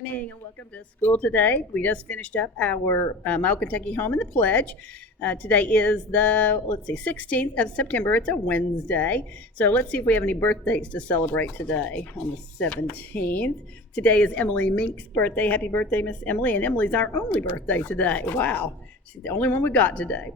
Morning and welcome to school today. We just finished up our Mile Kentucky Home in the Pledge. Today is the, 16th of September. It's a Wednesday. So let's see if we have any birthdays to celebrate today on the 17th. Today is Emily Mink's birthday. Happy birthday, Miss Emily. And Emily's our only birthday today. Wow. She's the only one we got today.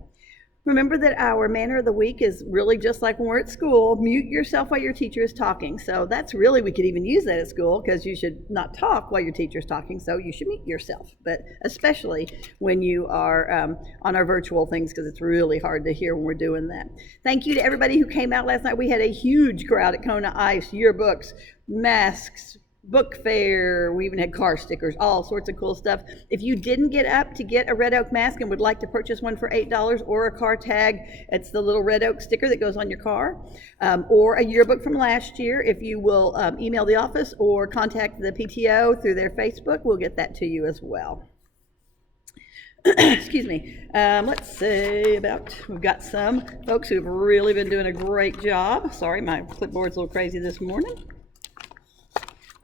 Remember that our manner of the week is really just like when we're at school. Mute yourself while your teacher is talking. So that's really, we could even use that at school because you should not talk while your teacher is talking. So you should mute yourself, but especially when you are on our virtual things because it's really hard to hear when we're doing that. Thank you to everybody who came out last night. We had a huge crowd at Kona Ice, yearbooks, masks, book fair. We even had car stickers, all sorts of cool stuff. If you didn't get up to get a Red Oak mask and would like to purchase one for $8 or a car tag, it's the little Red Oak sticker that goes on your car, or a yearbook from last year. If you will email the office or contact the PTO through their Facebook, we'll get that to you as well. Excuse me. Let's see we've got some folks who've really been doing a great job. Sorry, my clipboard's a little crazy this morning.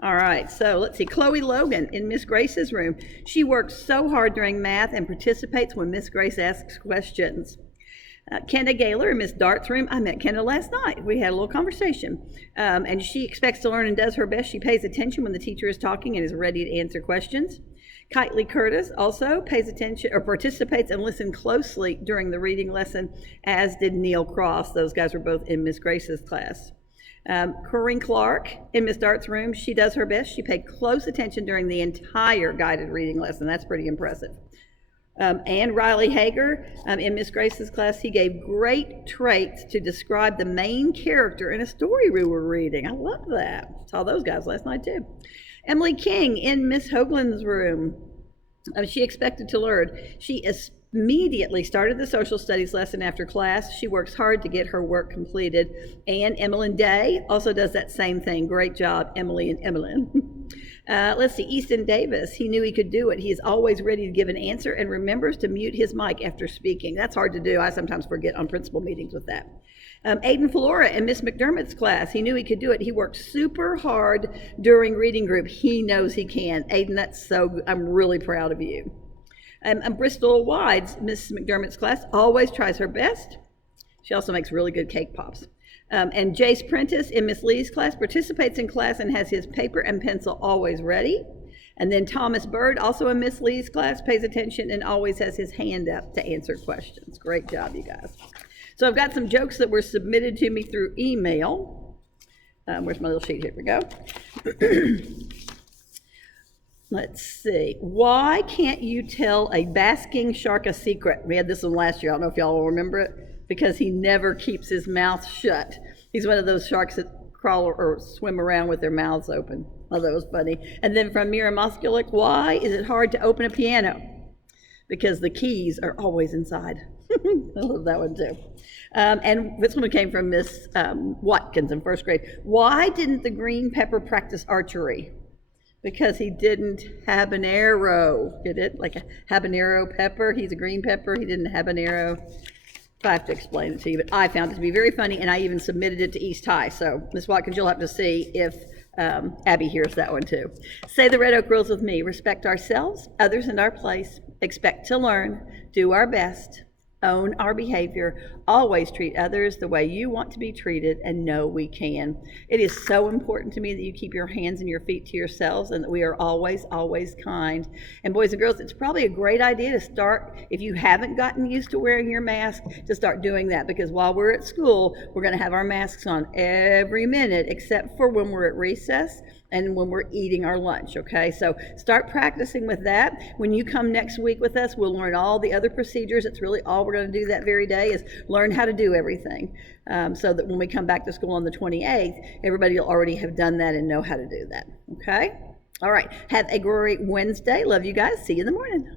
All right, so let's see. Chloe Logan in Miss Grace's room. She works so hard during math and participates when Miss Grace asks questions. Kenda Gaylor in Miss Dart's room. I met Kenda last night. We had a little conversation. And she expects to learn and does her best. She pays attention when the teacher is talking and is ready to answer questions. Kitely Curtis also pays attention or participates and listens closely during the reading lesson, as did Neil Cross. Those guys were both in Miss Grace's class. Corinne Clark in Miss Dart's room, she does her best. She paid close attention during the entire guided reading lesson. That's pretty impressive. And Riley Hager in Miss Grace's class, he gave great traits to describe the main character in a story we were reading. I love that. Saw those guys last night too. Emily King in Miss Hoagland's room. She expected to learn. She immediately started the social studies lesson after class. She works hard to get her work completed. And Emmeline Day also does that same thing. Great job, Emily and Emmeline. Let's see, Easton Davis. He knew he could do it. He is always ready to give an answer and remembers to mute his mic after speaking. That's hard to do. I sometimes forget on principal meetings with that. Aiden Flora in Miss McDermott's class. He knew he could do it. He worked super hard during reading group. He knows he can. Aiden, I'm really proud of you. Bristol Wides, Miss McDermott's class, always tries her best. She also makes really good cake pops. And Jace Prentice in Miss Lee's class participates in class and has his paper and pencil always ready. And then Thomas Bird, also in Miss Lee's class, pays attention and always has his hand up to answer questions. Great job, you guys. So I've got some jokes that were submitted to me through email. Where's my little sheet? Here we go. Let's see. Why can't you tell a basking shark a secret? We had this one last year. I don't know if y'all will remember it. Because he never keeps his mouth shut. He's one of those sharks that crawl or swim around with their mouths open. Oh, that was funny. And then from Mira Muskulik, why is it hard to open a piano? Because the keys are always inside. I love that one too. And this one came from Miss Watkins in first grade. Why didn't the green pepper practice archery? Because he didn't have an arrow. Get it? Like a habanero pepper. He's a green pepper. He didn't have an arrow. I have to explain it to you, but I found it to be very funny, and I even submitted it to East High. So, Ms. Watkins, you'll have to see if Abby hears that one too. Say the Red Oak rules with me. Respect ourselves, others, and our place. Expect to learn. Do our best. Own our behavior. Always treat others the way you want to be treated, and know we can. It is so important to me that you keep your hands and your feet to yourselves and that we are always, always kind. And boys and girls, it's probably a great idea to start, if you haven't gotten used to wearing your mask, to start doing that, because while we're at school, we're going to have our masks on every minute except for when we're at recess and when we're eating our lunch, okay? So start practicing with that. When you come next week with us, we'll learn all the other procedures. It's really all we're going to do that very day is learn how to do everything, so that when we come back to school on the 28th, everybody will already have done that and know how to do that, okay? All right, have a great Wednesday. Love you guys. See you in the morning.